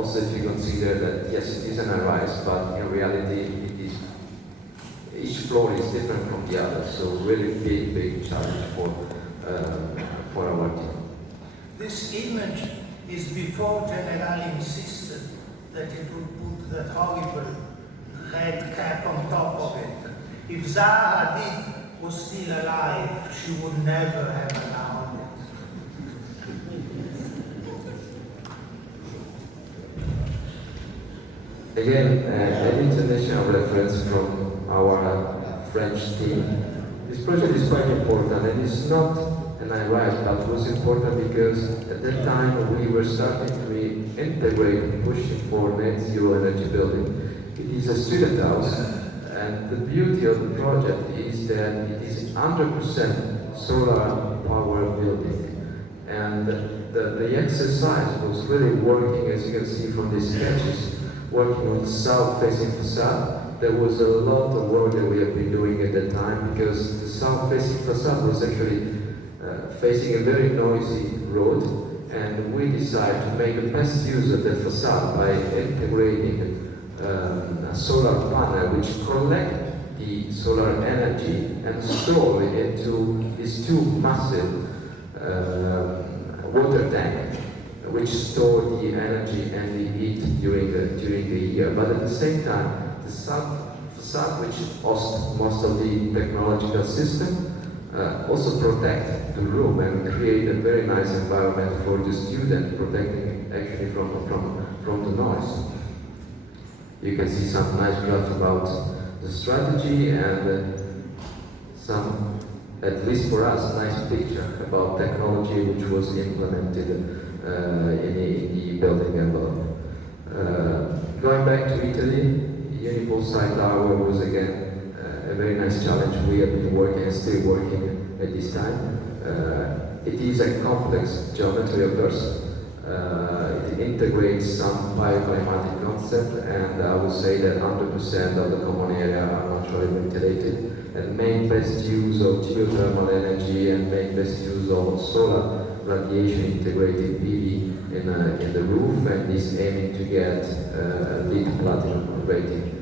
also if you consider that, yes, it is an high-rise, but in reality, it is, each floor is different from the other, so really big challenge for our team. This image is before General insisted that it would put that horrible red cap on top of it. If Zaha Hadid was still alive, she would never have allowed it. Again, an international reference from our French team. This project is quite important, and it's not an high-rise, but it was important because at that time we were starting to integrate, pushing for net zero energy building. It is a student house, and the beauty of the project is that it is 100% solar power building. And the exercise was really working, as you can see from these sketches, working on the south-facing facade. There was a lot of work that we have been doing at that time because the south-facing facade was actually facing a very noisy road, and we decided to make the best use of the facade by integrating a solar panel which collects the solar energy and store it into these two massive water tanks which store the energy and the heat during the year. But at the same time, the south facade, which hosts most of the technological system, also protect the room and create a very nice environment for the student, protecting actually from the noise. You can see some nice graphs about the strategy and some, at least for us, nice picture about technology which was implemented in the building envelope. Going back to Italy, Unipol Site Tower was again a very nice challenge. We have been working and still working at this time. It is a complex geometry, of course. It integrates some bioclimatic concept, and I would say that 100% of the common area are naturally ventilated, and make best use of geothermal energy and make best use of solar radiation integrated PV in the roof, and is aiming to get a LEED Platinum rating.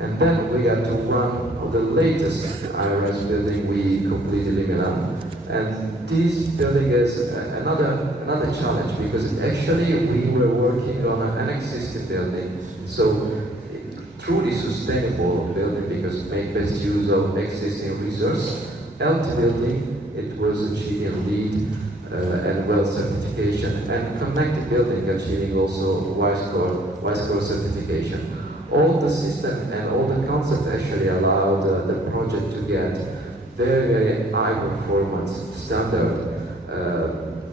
And then we got to one of the latest high-rise building we completed in Milan. And this building is another challenge because actually we were working on an existing building. So truly sustainable building because make best use of existing resource. Health building, it was achieving LEED and WELL certification, and connected building achieving also Y-score certification. All the system and all the concept actually allowed the project to get very high performance standard,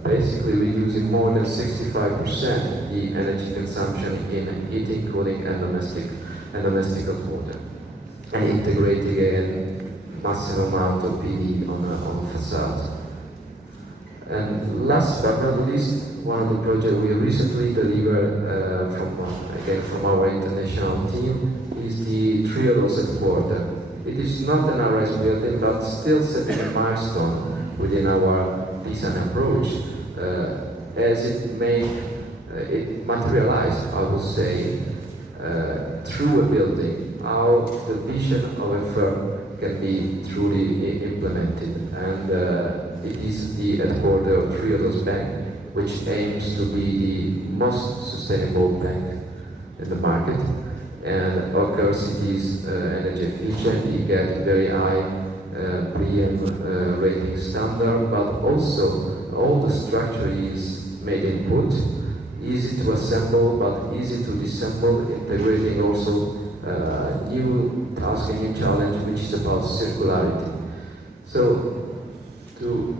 basically reducing more than 65% the energy consumption in heating, cooling, and domestic hot water, and integrating a massive amount of PV on facade. And last but not least, one of the projects we recently delivered from our international team is the Triodos headquarters. It is not an high-rise building, but still setting a milestone within our design approach, as it materialized, I would say, through a building, how the vision of a firm can be truly implemented. And it is the headquarters of Triodos Bank, which aims to be the most sustainable bank in the market. And of course it is energy efficient, it gets very high BREEAM rating standard, but also all the structure is made in wood, easy to assemble but easy to disassemble, integrating also new task and new challenge which is about circularity. So to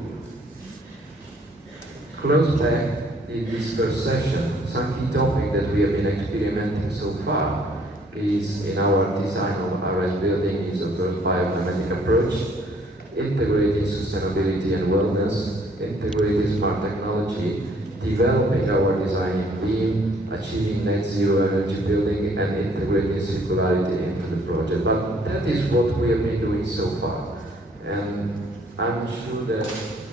close back this first session, some key topic that we have been experimenting so far is in our design of high-rise building is of course bioclimatic approach, integrating sustainability and wellness, integrating smart technology, developing our design in BEAM, achieving net zero energy building, and integrating circularity into the project. But that is what we have been doing so far. And I'm sure that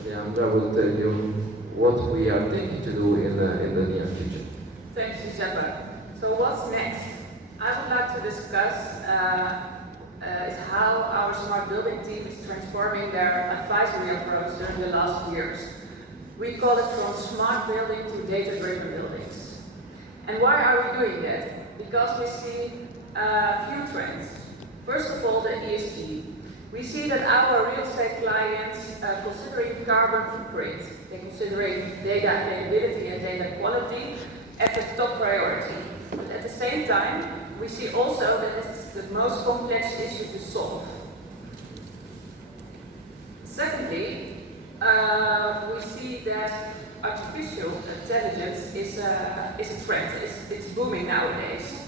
Leandra will tell you what we are thinking to do in the near future. what's next? I would like to discuss is how our smart building team is transforming their advisory approach during the last years. We call it from smart building to data-driven buildings. And why are we doing that? Because we see a few trends. First of all, the ESG. We see that our real estate clients considering carbon footprint, they're considering data availability and data quality as the top priority. But at the same time, we see also that it's the most complex issue to solve. Secondly, we see that artificial intelligence is a trend. It's booming nowadays.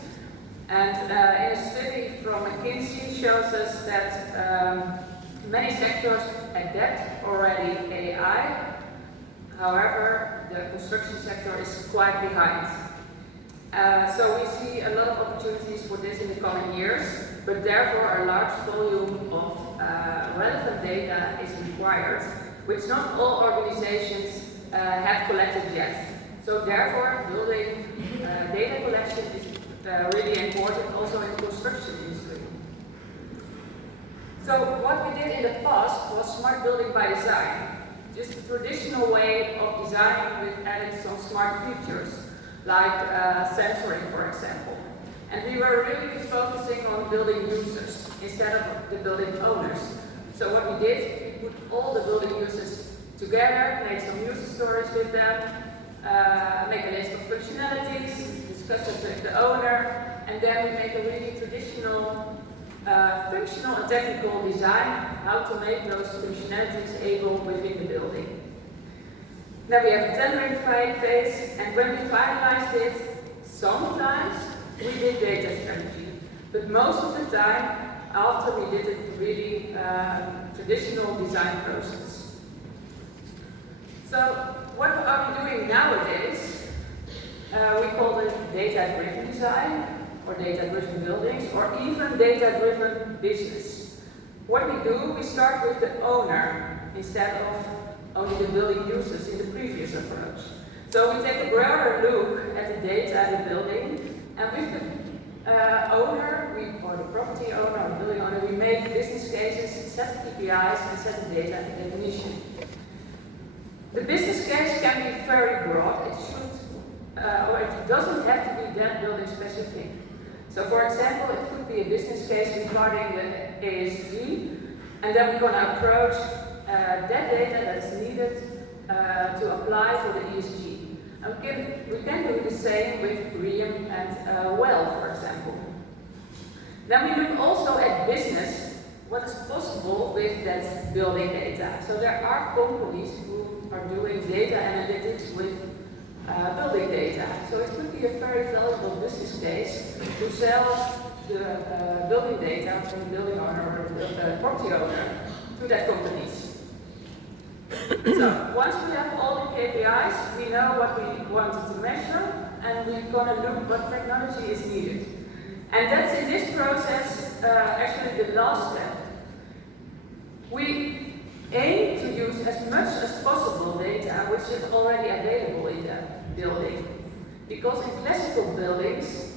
And in a study from McKinsey shows us that many sectors adapt already AI. However, the construction sector is quite behind. So we see a lot of opportunities for this in the coming years, but therefore a large volume of relevant data is required, which not all organizations have collected yet. So therefore, building data collection is really important also in the construction industry. So what we did in the past was smart building by design, just a traditional way of designing with adding some smart features, like sensoring, for example. And we were really focusing on building users instead of the building owners. So what we did, we put all the building users together, made some user stories with them, make a list of functionalities, discuss it with the owner, and then we make a really traditional functional and technical design, how to make those functionalities able within the building. Then we have a tendering phase, and when we finalized it, sometimes we did data strategy, but most of the time, after we did it really traditional design process. So what are we doing nowadays? We call it data-driven design, or data-driven buildings, or even data-driven business. What we do, we start with the owner instead of only the building users in the previous approach. So we take a broader look at the data in the building, and with the owner, or the property owner or the building owner, we make business cases, set KPIs, and set the data and definition. The business case can be very broad. It should, or it doesn't have to be that building specific. So for example, it could be a business case regarding the ESG, and then we're going to approach that data that is needed to apply for the ESG. And we can do the same with BREEAM and WELL, for example. Then we look also at business, what is possible with that building data. So there are companies who are doing data analytics with building data. So it could be a very valuable business case to sell the building data from the building owner or the property owner to that companies. So once we have all the KPIs, we know what we wanted to measure, and we're going to look what technology is needed. And that's in this process actually the last step. We aim to use as much as possible data which is already available in the building. Because in classical buildings,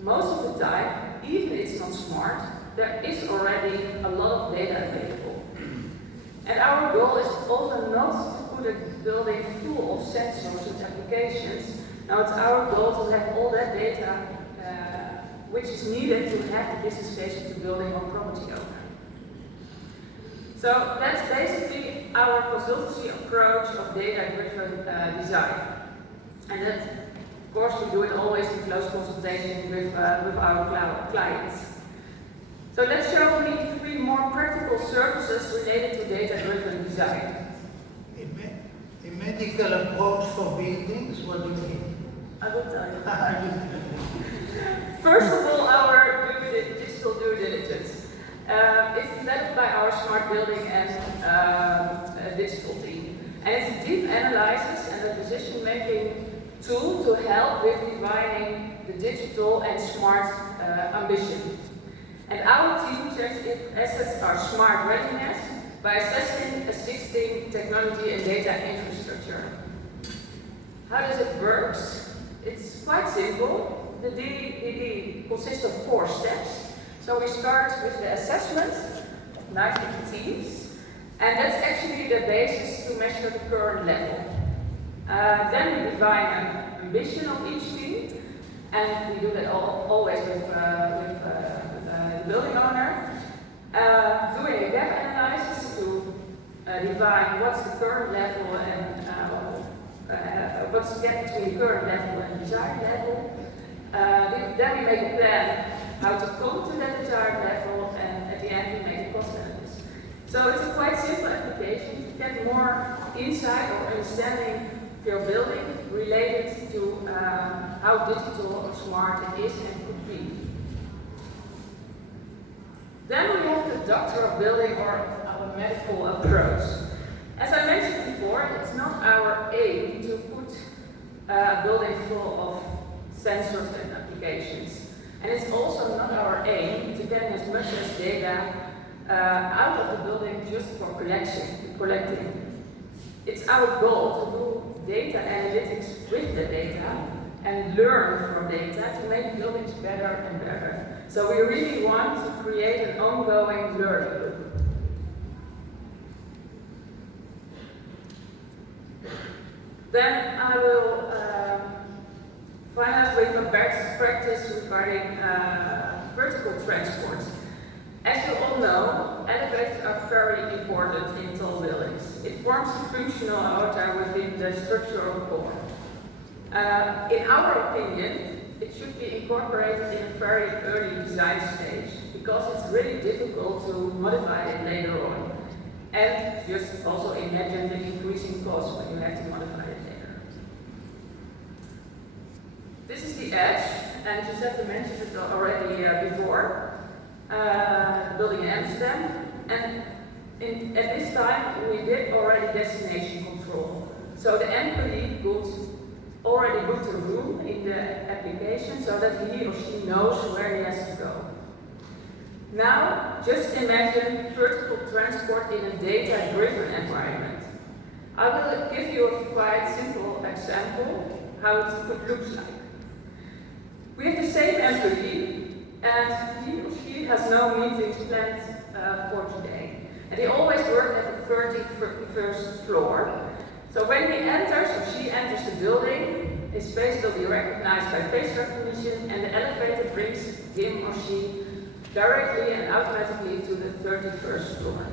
most of the time, even if it's not smart, there is already a lot of data available. And our goal is also not to put a building full of sensors and applications. Now it's our goal to have all that data which is needed to have the business case of the building or property owner. So that's basically our consultancy approach of data-driven design. And that, of course, we do it always in close consultation with our clients. So let's show me 3 more practical services related to data-driven design. A medical approach for buildings, what do you mean? I will tell you. First of all, our digital due diligence. It's developed by our smart building and digital team. And it's a deep analysis and a decision-making tool to help with defining the digital and smart ambition. And our team checks if assets are smart readiness by assessing existing technology and data infrastructure. How does it work? It's quite simple. the DD consists of 4 steps. So we start with the assessment, 90 teams, and that's actually the basis to measure the current level. Then we define an ambition of each team, and we do that always with the building owner. Doing a gap analysis to define what's the current level and what's the gap between the current level and desired level. Then we make a plan how to come to that desired level, and at the end we make a cost analysis. So it's a quite simple application to get more insight or understanding of your building related to how digital or smart it is and could be. Then we have the doctor of building or our medical approach. As I mentioned before, it's not our aim to put a building full of sensors and applications. And it's also not our aim to get as much as data out of the building just for collecting. It's our goal to do data analytics with the data and learn from data to make buildings better and better. So we really want to create an ongoing learning loop. Then I will finalize with a best practice regarding vertical transport. As you all know, elevators are very important in tall buildings. It forms a functional outer within the structural core. In our opinion, it should be incorporated in a very early design stage because it's really difficult to modify it later on. And just also imagine the increasing cost when you have to modify it later. This is the edge, and Giuseppe mentioned it already before, building in Amsterdam. And at this time, we did already destination control. So the employee could already book a room in the application so that he or she knows where he has to go. Now, just imagine vertical transport in a data-driven environment. I will give you a quite simple example how it could look like. We have the same employee, and he or she has no meetings planned for today. And they always work at the 31st floor. So when he enters or she enters the building, his face will be recognized by face recognition, and the elevator brings him or she directly and automatically to the 31st floor.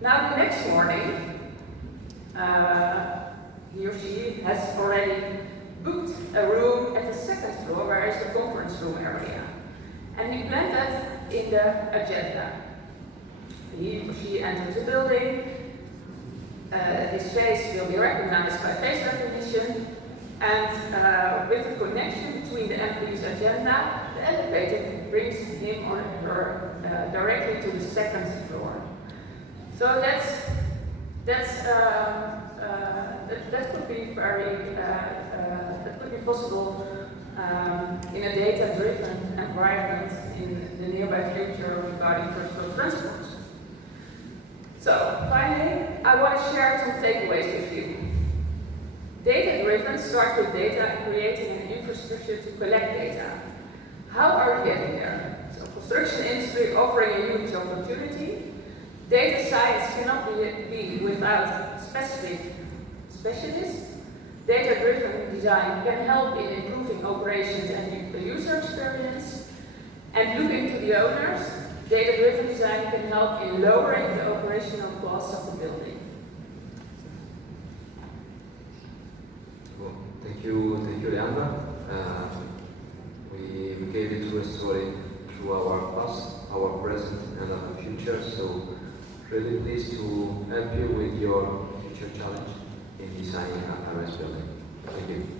Now the next morning, he or she has already booked a room at the 2nd floor, where is the conference room area. And he planned that in the agenda. He or she enters the building, his face will be recognized by face recognition, and with the connection between the employee's agenda, the elevator brings him or her directly to the 2nd floor. So that could be that could be possible in a data-driven environment in the nearby future regarding vertical transport. So, finally, I want to share some takeaways with you. Data-driven starts with data and creating an infrastructure to collect data. How are we getting there? So, construction industry offering a huge opportunity. Data science cannot be without specific specialists. Data-driven design can help in improving operations and the user experience. And looking to the owners, data-driven design can help in lowering the operational costs of the building. Well, thank you, Leandra. We gave it to a story through our past, our present, and our future. So, really pleased to help you with your future challenge in designing a RS building. Thank you.